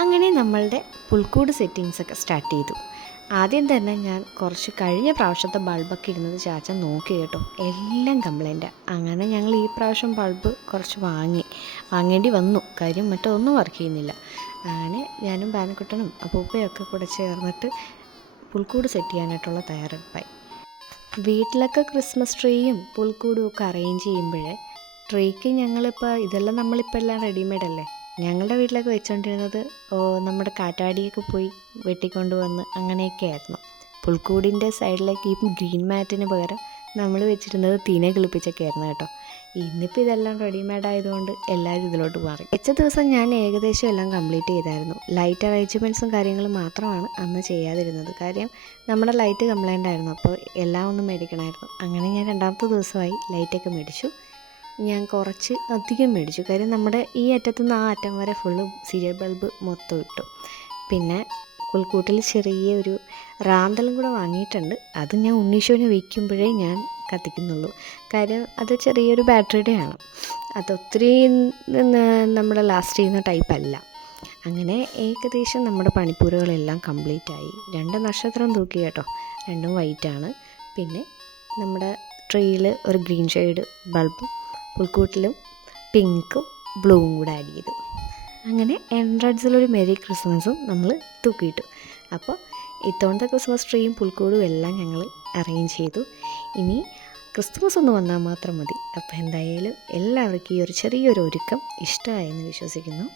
അങ്ങനെ നമ്മളുടെ പുൽക്കൂട് സെറ്റിങ്സ് ഒക്കെ സ്റ്റാർട്ട് ചെയ്തു. ആദ്യം തന്നെ ഞാൻ കുറച്ച് കഴിഞ്ഞ പ്രാവശ്യത്തെ ബൾബൊക്കെ ഇരുന്നത് ചാച്ച നോക്കി കേട്ടോ. എല്ലാം കംപ്ലൈന്റാണ് അങ്ങനെ ഞങ്ങൾ ഈ പ്രാവശ്യം ബൾബ് കുറച്ച് വാങ്ങി. വാങ്ങേണ്ടി വന്നു. കാര്യം മറ്റൊന്നും വർക്ക് ചെയ്യുന്നില്ല. അങ്ങനെ ഞാനും പാനക്കുട്ടനും അപ്പൂപ്പയൊക്കെ കൂടെ ചേർന്നിട്ട് പുൽക്കൂട് സെറ്റ് ചെയ്യാനായിട്ടുള്ള തയ്യാറെടുപ്പായി. വീട്ടിലൊക്കെ ക്രിസ്മസ് ട്രീയും പുൽക്കൂടും ഒക്കെ അറേഞ്ച് ചെയ്യുമ്പോഴേ ട്രീക്ക് ഞങ്ങളിപ്പോൾ ഇതെല്ലാം നമ്മളിപ്പോൾ എല്ലാം റെഡിമെയ്ഡ് അല്ലേ? ഞങ്ങളുടെ വീട്ടിലൊക്കെ വെച്ചുകൊണ്ടിരുന്നത് നമ്മുടെ കാറ്റാടിയൊക്കെ പോയി വെട്ടിക്കൊണ്ട് വന്ന് അങ്ങനെയൊക്കെ ആയിരുന്നു. പുൽക്കൂടിന്റെ സൈഡിലേക്ക് ഈ ഗ്രീൻ മാറ്റിന് പകരം നമ്മൾ വെച്ചിരുന്നത് തീനെ കിളിപ്പിച്ചൊക്കെ ആയിരുന്നു കേട്ടോ. ഇന്നിപ്പോൾ ഇതെല്ലാം റെഡിമെയ്ഡ് ആയതുകൊണ്ട് എല്ലാവരും ഇതിലോട്ട് മാറി. വെച്ച ദിവസം ഞാൻ ഏകദേശം എല്ലാം കംപ്ലീറ്റ് ചെയ്തായിരുന്നു. ലൈറ്റ് അറേഞ്ച്മെന്റ്സും കാര്യങ്ങളും മാത്രമാണ് അന്ന് ചെയ്യാതിരുന്നത്. കാര്യം നമ്മുടെ ലൈറ്റ് കംപ്ലൈന്റ് ആയിരുന്നു. അപ്പോൾ എല്ലാം ഒന്ന് മേടിക്കണമായിരുന്നു. അങ്ങനെ ഞാൻ രണ്ടാമത്തെ ദിവസമായി ലൈറ്റൊക്കെ മേടിച്ചു. ഞാൻ കുറച്ച് അധികം മേടിച്ചു. കാര്യം നമ്മുടെ ഈ അറ്റത്തു നിന്ന് ആ അറ്റം വരെ ഫുള്ള് സീരിയൽ ബൾബ് മൊത്തം ഇട്ടു. പിന്നെ പുൽക്കൂട്ടിൽ ചെറിയൊരു റാന്തലും കൂടെ വാങ്ങിയിട്ടുണ്ട്. അത് ഞാൻ ഉണ്ണീശോനെ വയ്ക്കുമ്പോഴേ ഞാൻ കത്തിക്കുന്നുള്ളൂ. കാര്യം അത് ചെറിയൊരു ബാറ്ററിയുടെ ആണ് അത് ഒത്തിരി ന- നമ്മുടെ ലാസ്റ്റ് ചെയ്യുന്ന ടൈപ്പ് അല്ല. അങ്ങനെ ഏകദേശം നമ്മുടെ പണിപ്പൂരകളെല്ലാം കംപ്ലീറ്റ് ആയി. രണ്ട് നക്ഷത്രം തൂക്കി കേട്ടോ. രണ്ടും വൈറ്റാണ് പിന്നെ നമ്മുടെ ട്രീയിൽ ഒരു ഗ്രീൻ ഷെയ്ഡ് ബൾബും പുൽക്കൂട്ടിലും പിങ്കും ബ്ലൂവും കൂടെ ആഡ് ചെയ്തു. അങ്ങനെ എൻട്രൻസിലൊരു മെരി ക്രിസ്മസും നമ്മൾ തൂക്കിയിട്ടു. അപ്പോൾ ഇത്തവണത്തെ ക്രിസ്മസ് ട്രീയും പുൽക്കൂടും എല്ലാം ഞങ്ങൾ അറേഞ്ച് ചെയ്തു. ഇനി ക്രിസ്മസ് ഒന്ന് വന്നാൽ മാത്രം മതി. അപ്പോൾ എന്തായാലും എല്ലാവർക്കും ഈ ഒരു ചെറിയൊരു ഒരുക്കം ഇഷ്ടമായെന്ന് വിശ്വസിക്കുന്നു.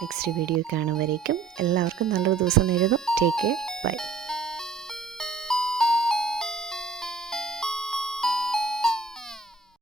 നെക്സ്റ്റ് വീഡിയോ കാണുമ്പോഴേക്കും എല്ലാവർക്കും നല്ലൊരു ദിവസം നേരുന്നു. Take care bye